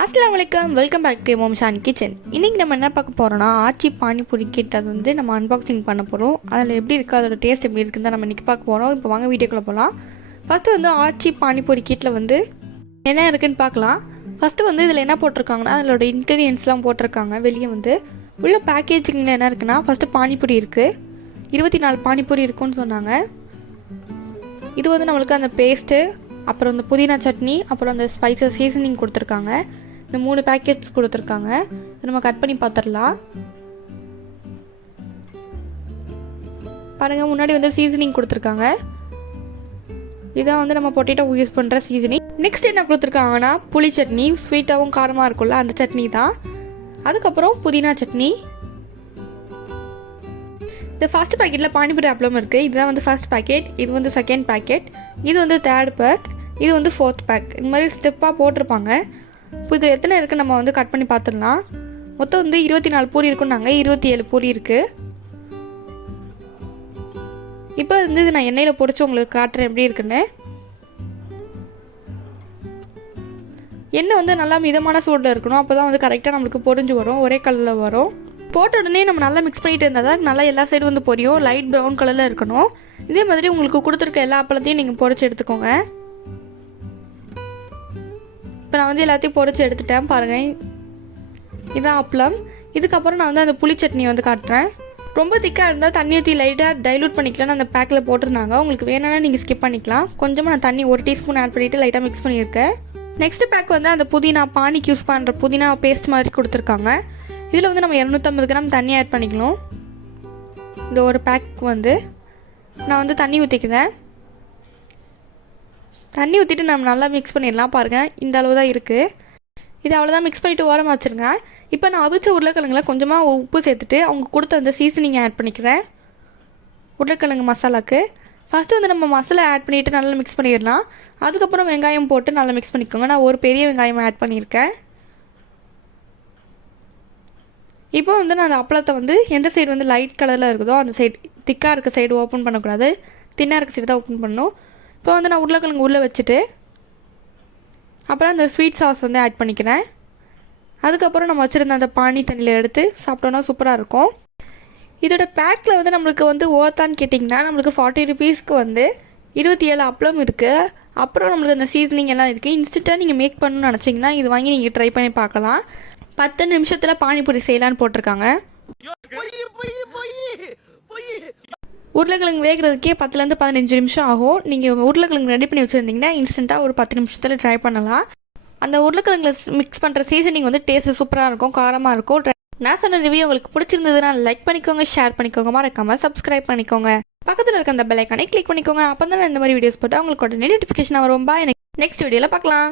அஸ்ஸலாமு அலைக்கும், welcome back to மோம்ஷான் kitchen. இன்றைக்கி நம்ம என்ன பார்க்க போகிறோன்னா ஆச்சி பானிபூரி கிட். அது வந்து நம்ம அன்பாக்சிங் பண்ண போகிறோம். அதில் எப்படி இருக்குது, அதோட டேஸ்ட் எப்படி இருக்குன்னு தான் நம்ம இன்றைக்கி பார்க்க போகிறோம். இப்போ வாங்க வீடியோக்குள்ளே போகலாம். ஃபஸ்ட்டு வந்து ஆச்சி பானிபூரி கிட்டில் வந்து என்ன இருக்குதுன்னு பார்க்கலாம். ஃபஸ்ட்டு வந்து இதில் என்ன போட்டிருக்காங்கன்னா அதோட இன்க்ரீடியன்ஸ்லாம் போட்டிருக்காங்க. வெளியே வந்து உள்ள பேக்கேஜிங்கில் என்ன இருக்குன்னா, ஃபஸ்ட்டு பானிபூரி இருக்குது, 24 பானிபூரி இருக்குன்னு சொன்னாங்க. இது வந்து நம்மளுக்கு அந்த பேஸ்ட்டு, அப்புறம் இந்த புதினா சட்னி, அப்புறம் அந்த ஸ்பைசஸ் சீசனிங் கொடுத்துருக்காங்க. இந்த 3 பேக்கெட்ஸ் கொடுத்துருக்காங்க. நம்ம கட் பண்ணி பார்த்துடலாம். பாருங்கள், முன்னாடி வந்து சீசனிங் கொடுத்துருக்காங்க. இதான் வந்து நம்ம பொட்டேட்டோ யூஸ் பண்ணுற சீசனிங். நெக்ஸ்ட் என்ன கொடுத்துருக்காங்கன்னா புளி சட்னி, ஸ்வீட்டாகவும் காரமாக இருக்கும்ல அந்த சட்னி தான். அதுக்கப்புறம் புதினா சட்னி. இந்த ஃபர்ஸ்ட் பேக்கெட்டில் பானிபூரி அப்பளம் இருக்குது. இதுதான் வந்து ஃபர்ஸ்ட் பேக்கெட், இது வந்து செகண்ட் பேக்கெட், இது வந்து தேர்ட் பேக், இது வந்து ஃபோர்த் பேக். இந்த மாதிரி ஸ்டெப்பாக போட்டிருப்பாங்க. இப்போ இது எத்தனை இருக்குது நம்ம வந்து கட் பண்ணி பார்த்துடலாம். மொத்தம் வந்து 24 பூரி இருக்குன்னாங்க, 27 பூரி இருக்குது. இப்போ வந்து இது நான் எண்ணெயில் பொரிச்சு உங்களுக்கு காட்டுறேன் எப்படி இருக்குன்னு. எண்ணெய் வந்து நல்லா மிதமான சூடில் இருக்கணும், அப்போ தான் வந்து கரெக்டாக நம்மளுக்கு பொரிஞ்சு வரும், ஒரே கலரில் வரும். போட்ட உடனே நம்ம நல்லா மிக்ஸ் பண்ணிட்டு இருந்தால் தான் நல்லா எல்லா சைடும் வந்து பொரியும். லைட் ப்ரௌன் கலரில் இருக்கணும். இதே மாதிரி உங்களுக்கு கொடுத்துருக்க எல்லா அப்பளத்தையும் நீங்கள் பொரிச்சு எடுத்துக்கோங்க. இப்போ நான் வந்து எல்லாத்தையும் பொரிச்சு எடுத்துட்டேன். பாருங்கள், இதான் அப்பளம். இதுக்கப்புறம் நான் வந்து அந்த புளி சட்னி வந்து காட்டுறேன். ரொம்ப திக்காக இருந்தால் தண்ணி ஊற்றி லைட்டாக டைலூட் பண்ணிக்கலாம்னு அந்த பேக்கில் போட்டிருந்தாங்க. உங்களுக்கு வேணும்னா நீங்கள் ஸ்கிப் பண்ணிக்கலாம். கொஞ்சமாக நான் தண்ணி 1 டீஸ்பூன் ஆட் பண்ணிவிட்டு லைட்டாக மிக்ஸ் பண்ணியிருக்கேன். நெக்ஸ்ட் பேக் வந்து அந்த புதினா பானிக்கு யூஸ் பண்ணுற புதினா பேஸ்ட் மாதிரி கொடுத்துருக்காங்க. இதில் வந்து நம்ம 250 கிராம் தண்ணி ஆட் பண்ணிக்கணும். இந்த ஒரு பேக் வந்து நான் வந்து தண்ணி ஊற்றிக்கிறேன். தண்ணி ஊற்றிட்டு நம்ம நல்லா மிக்ஸ் பண்ணிடலாம். பாருங்கள், இந்த அளவு தான் இருக்குது. இது அவ்வளோதான். மிக்ஸ் பண்ணிவிட்டு ஓரமாக வச்சுருங்க. இப்போ நான் அவிச்ச உருளைக்கிழங்குல கொஞ்சமாக உப்பு சேர்த்துட்டு அவங்க கொடுத்த அந்த சீசனிங் ஆட் பண்ணிக்கிறேன் உருளைக்கிழங்கு மசாலாவுக்கு. ஃபஸ்ட்டு வந்து நம்ம மசாலா ஆட் பண்ணிவிட்டு நல்லா மிக்ஸ் பண்ணிடலாம். அதுக்கப்புறம் வெங்காயம் போட்டு நல்லா மிக்ஸ் பண்ணிக்கோங்க. நான் ஒரு பெரிய வெங்காயம் ஆட் பண்ணியிருக்கேன். இப்போ வந்து நான் அந்த அப்பளத்தை வந்து எந்த சைடு வந்து லைட் கலரில் இருக்குதோ அந்த சைடு, திக்காக இருக்க சைடு ஓப்பன் பண்ணக்கூடாது, தின்னாக இருக்க சைடு தான் ஓப்பன் பண்ணணும். இப்போ வந்து நான் உருளைக்கிழங்கு உள்ளே வச்சுட்டு அப்புறம் அந்த ஸ்வீட் சாஸ் வந்து ஆட் பண்ணிக்கிறேன். அதுக்கப்புறம் நம்ம வச்சுருந்த அந்த பானி தண்ணியில் எடுத்து சாப்பிட்டோன்னா சூப்பராக இருக்கும். இதோட பேக்கில் வந்து நம்மளுக்கு வந்து ஓத்தான்னு கேட்டிங்கன்னா நம்மளுக்கு 40 ருபீஸ்க்கு வந்து 27 அப்பளம் இருக்குது. அப்புறம் நம்மளுக்கு அந்த சீசனிங் எல்லாம் இருக்குது. இன்ஸ்டண்ட்டாக நீங்கள் மேக் பண்ணணும்னு நினச்சிங்கன்னா இது வாங்கி நீங்கள் ட்ரை பண்ணி பார்க்கலாம். 10 நிமிஷத்தில் பானிபூரி செய்யலான்னு போட்டிருக்காங்க. உருளைக்கிழங்கு வேகிறதுக்கே 10லேருந்து 15 நிமிஷம் ஆகும். நீங்கள் உருளைக்கிழங்கு ரெடி பண்ணி வச்சுருந்தீங்கன்னா இன்ஸ்டண்ட்டாக ஒரு 10 நிமிஷத்தில் ட்ரை பண்ணலாம். அந்த உருளைக்கிழங்குல மிக்ஸ் பண்ணுற சீசனிங் வந்து டேஸ்ட்டு சூப்பராக இருக்கும், காரமாக இருக்கும். நான் சொன்ன ரிவ்யூ உங்களுக்கு பிடிச்சிருந்ததுன்னா லைக் பண்ணிக்கோங்க, ஷேர் பண்ணிக்கோங்க, மறக்காமல் சப்ஸ்கிரைப் பண்ணிக்கோங்க. பக்கத்தில் இருக்க அந்த பெல் ஐக்கானை கிளிக் பண்ணிக்கோங்க. அப்போ தான் இந்த மாதிரி வீடியோஸ் போட்டால் உங்களுக்கு உடனே நோட்டிஃபிகேஷன் வரும். பாய், நெக்ஸ்ட் வீடியோவில் பார்க்கலாம்.